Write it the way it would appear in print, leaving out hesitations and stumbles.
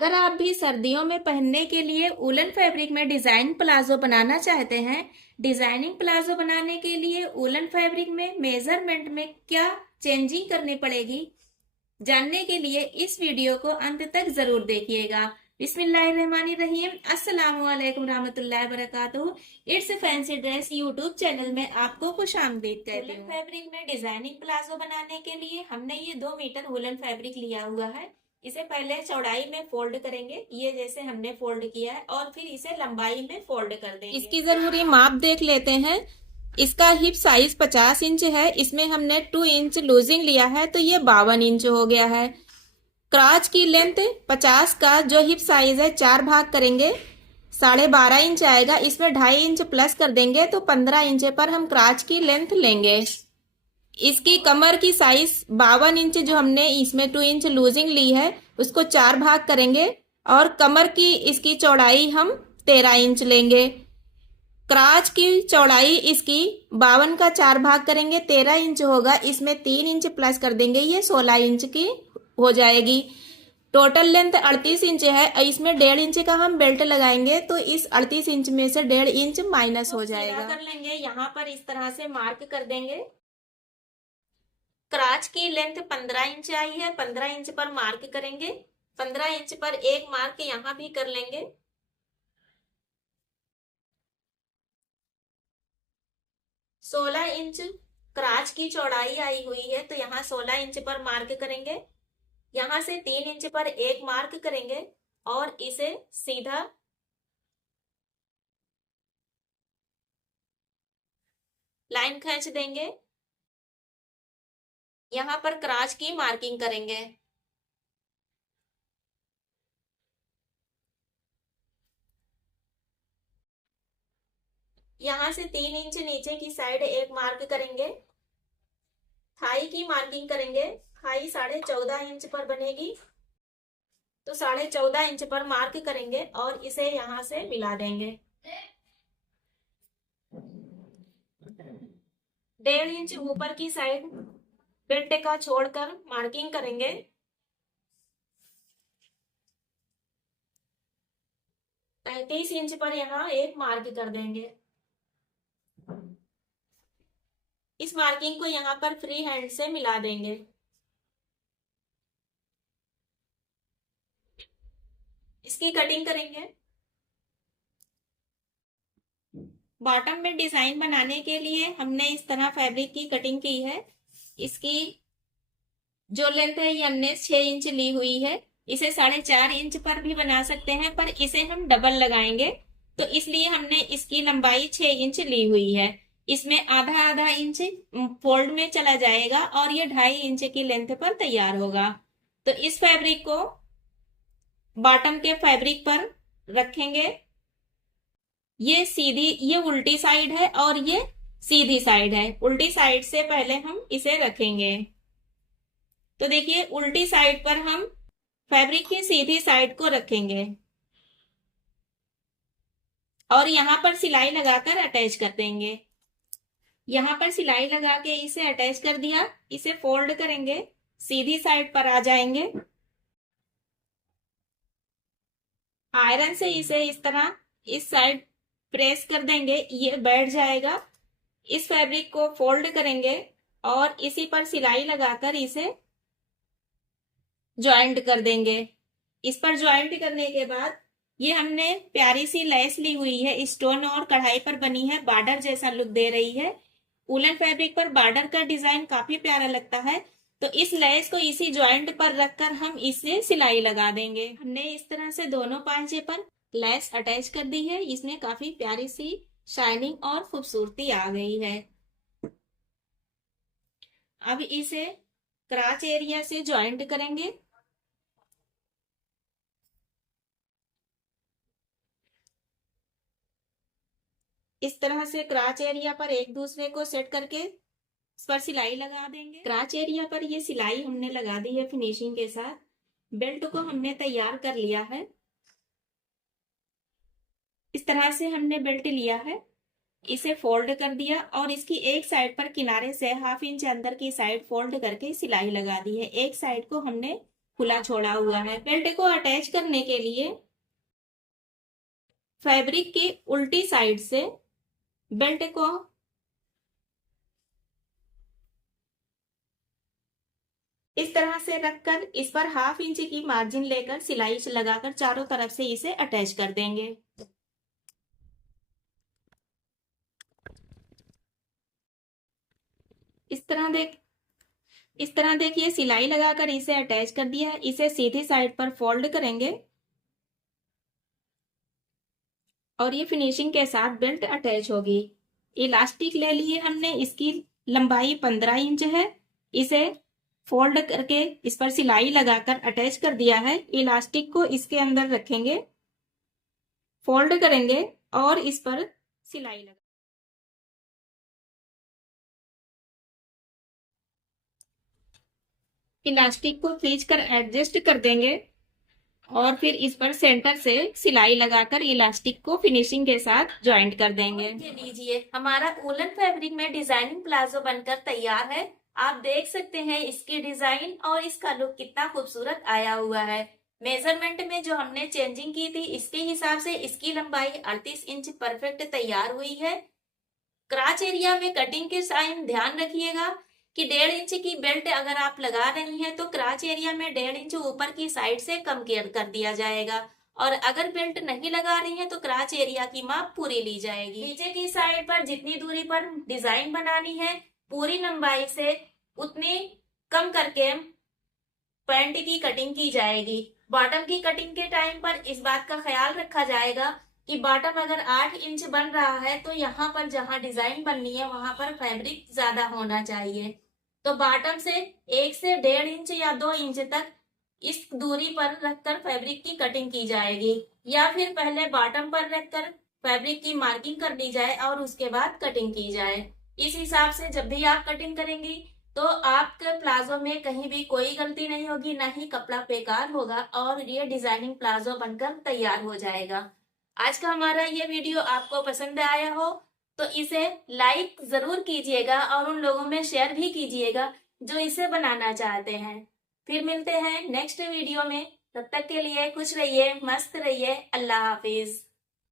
अगर आप भी सर्दियों में पहनने के लिए वूलन फैब्रिक में डिजाइन प्लाजो बनाना चाहते हैं, डिजाइनिंग प्लाजो बनाने के लिए वूलन फैब्रिक में मेजरमेंट में क्या चेंजिंग करनी पड़ेगी, जानने के लिए इस वीडियो को अंत तक जरूर देखिएगा। बिस्मिल्लाहिर्रहमानिर्रहीम, अस्सलाम वालेकुम रहमतुल्लाहि व बरकातुहू। It's fancy dress YouTube channel में आपको खुशामदीद कहती हूँ। वूलन फैब्रिक में डिजाइनिंग प्लाजो बनाने के लिए हमने ये 2 मीटर वूलन फैब्रिक लिया हुआ है। इसे पहले चौड़ाई में फोल्ड करेंगे, ये जैसे हमने फोल्ड किया है, और फिर इसे लंबाई में फोल्ड कर देंगे। इसकी जरूरी माप देख लेते हैं। इसका हिप साइज 50 इंच है, इसमें हमने 2 इंच लूजिंग लिया है, तो ये 52 इंच हो गया है। क्राच की लेंथ 50 का जो हिप साइज है 4 भाग करेंगे, 12.5 इंच आएगा। इसमें 2.5 इंच प्लस कर देंगे तो 15 इंच पर हम क्राच की लेंथ लेंगे। इसकी कमर की साइज 52 इंच जो हमने इसमें 2 इंच लूजिंग ली है उसको 4 भाग करेंगे, और कमर की इसकी चौड़ाई हम 13 इंच लेंगे। क्राच की चौड़ाई इसकी 52 का 4 भाग करेंगे, 13 इंच होगा। इसमें 3 इंच प्लस कर देंगे, ये 16 इंच की हो जाएगी। टोटल लेंथ 38 इंच है, इसमें 1.5 इंच का हम बेल्ट लगाएंगे, तो इस 38 इंच में से 1.5 इंच माइनस हो जाएगा। कर लेंगे, यहाँ पर इस तरह से मार्क कर देंगे। क्राच की लेंथ 15 इंच आई है, 15 इंच पर मार्क करेंगे। 15 इंच पर एक मार्क यहाँ भी कर लेंगे। सोलह इंच क्राच की चौड़ाई आई हुई है, तो यहाँ 16 इंच पर मार्क करेंगे। यहाँ से 3 इंच पर एक मार्क करेंगे और इसे सीधा लाइन खींच देंगे। यहाँ पर क्राच की मार्किंग करेंगे। यहाँ से 3 इंच नीचे की साइड एक मार्क करेंगे। थाई की मार्किंग करेंगे। थाई 14.5 इंच पर बनेगी, तो 14.5 इंच पर मार्क करेंगे और इसे यहाँ से मिला देंगे। 1.5 इंच ऊपर की साइड बेल्ट का छोड़कर मार्किंग करेंगे। 35 इंच पर यहाँ एक मार्क कर देंगे। इस मार्किंग को यहाँ पर फ्री हैंड से मिला देंगे। इसकी कटिंग करेंगे। बॉटम में डिजाइन बनाने के लिए हमने इस तरह फैब्रिक की कटिंग की है। इसकी जो लेंथ है ये हमने 6 इंच ली हुई है। इसे 4.5 इंच पर भी बना सकते हैं, पर इसे हम डबल लगाएंगे, तो इसलिए हमने इसकी लंबाई 6 इंच ली हुई है। इसमें आधा आधा इंच फोल्ड में चला जाएगा और ये 2.5 इंच की लेंथ पर तैयार होगा। तो इस फैब्रिक को बॉटम के फैब्रिक पर रखेंगे। ये उल्टी साइड है और ये सीधी साइड है। उल्टी साइड से पहले हम इसे रखेंगे। तो देखिए, उल्टी साइड पर हम फैब्रिक की सीधी साइड को रखेंगे और यहां पर सिलाई लगाकर अटैच कर देंगे। यहां पर सिलाई लगा के इसे अटैच कर दिया। इसे फोल्ड करेंगे, सीधी साइड पर आ जाएंगे। आयरन से इसे इस तरह इस साइड प्रेस कर देंगे, ये बैठ जाएगा। इस फैब्रिक को फोल्ड करेंगे और इसी पर सिलाई लगाकर इसे ज्वाइंट कर देंगे। इस पर ज्वाइंट करने के बाद ये हमने प्यारी सी लेस ली हुई है, स्टोन और कढ़ाई पर बनी है, बॉर्डर जैसा लुक दे रही है। वूलन फैब्रिक पर बॉर्डर का डिजाइन काफी प्यारा लगता है, तो इस लेस को इसी ज्वाइंट पर रखकर हम इसे सिलाई लगा देंगे। हमने इस तरह से दोनों पांचे पर लेस अटैच कर दी है। इसमें काफी प्यारी सी शाइनिंग और खूबसूरती आ गई है। अब इसे क्राच एरिया से ज्वाइंट करेंगे। इस तरह से क्राच एरिया पर एक दूसरे को सेट करके इस पर सिलाई लगा देंगे। क्राच एरिया पर ये सिलाई हमने लगा दी है फिनिशिंग के साथ। बेल्ट को हमने तैयार कर लिया है। इस तरह से हमने बेल्ट लिया है, इसे फोल्ड कर दिया और इसकी एक साइड पर किनारे से 1/2 इंच अंदर की साइड फोल्ड करके सिलाई लगा दी है। एक साइड को हमने खुला छोड़ा हुआ है। बेल्ट को अटैच करने के लिए फैब्रिक की उल्टी साइड से बेल्ट को इस तरह से रखकर इस पर 1/2 इंच की मार्जिन लेकर सिलाई लगाकर चारों तरफ से इसे अटैच कर देंगे। इस तरह देखिए सिलाई लगाकर इसे अटैच कर दिया है। इसे सीधी साइड पर फोल्ड करेंगे और ये फिनिशिंग के साथ बेल्ट अटैच होगी। इलास्टिक ले लिए हमने, इसकी लंबाई 15 इंच है। इसे फोल्ड करके इस पर सिलाई लगाकर अटैच कर दिया है। इलास्टिक को इसके अंदर रखेंगे, फोल्ड करेंगे और इस पर सिलाई लगा इलास्टिक को खींच कर एडजस्ट कर देंगे और फिर इस पर सेंटर से सिलाई लगाकर इलास्टिक को फिनिशिंग के साथ ज्वाइंट कर देंगे। ये लीजिए हमारा वूलन फैब्रिक में डिजाइनिंग प्लाजो बनकर तैयार है। आप देख सकते हैं इसकी डिजाइन और इसका लुक कितना खूबसूरत आया हुआ है। मेजरमेंट में जो हमने चेंजिंग की थी इसके हिसाब से इसकी लंबाई 38 इंच परफेक्ट तैयार हुई है। क्राच एरिया में कटिंग के टाइम ध्यान रखिएगा कि 1.5 इंच की बेल्ट अगर आप लगा रही हैं तो क्राच एरिया में 1.5 इंच ऊपर की साइड से कम कर दिया जाएगा, और अगर बेल्ट नहीं लगा रही है तो क्राच एरिया की माप पूरी ली जाएगी। नीचे की साइड पर जितनी दूरी पर डिजाइन बनानी है पूरी लंबाई से उतनी कम करके पैंट की कटिंग की जाएगी। बॉटम की कटिंग के टाइम पर इस बात का ख्याल रखा जाएगा कि बॉटम अगर 8 इंच बन रहा है तो यहाँ पर जहाँ डिजाइन बननी है वहां पर फैब्रिक ज्यादा होना चाहिए। तो बॉटम से 1 से 1.5 इंच या 2 इंच तक इस दूरी पर रखकर फैब्रिक की कटिंग की जाएगी, या फिर पहले बॉटम पर रखकर फैब्रिक की मार्किंग कर ली जाए और उसके बाद कटिंग की जाए। इस हिसाब से जब भी आप कटिंग करेंगी तो आपके प्लाजो में कहीं भी कोई गलती नहीं होगी, ना ही कपड़ा बेकार होगा और ये डिजाइनिंग प्लाजो बनकर तैयार हो जाएगा। आज का हमारा ये वीडियो आपको पसंद आया हो तो इसे लाइक जरूर कीजिएगा और उन लोगों में शेयर भी कीजिएगा जो इसे बनाना चाहते हैं। फिर मिलते हैं नेक्स्ट वीडियो में, तब तक के लिए खुश रहिए, मस्त रहिए, अल्लाह हाफिज।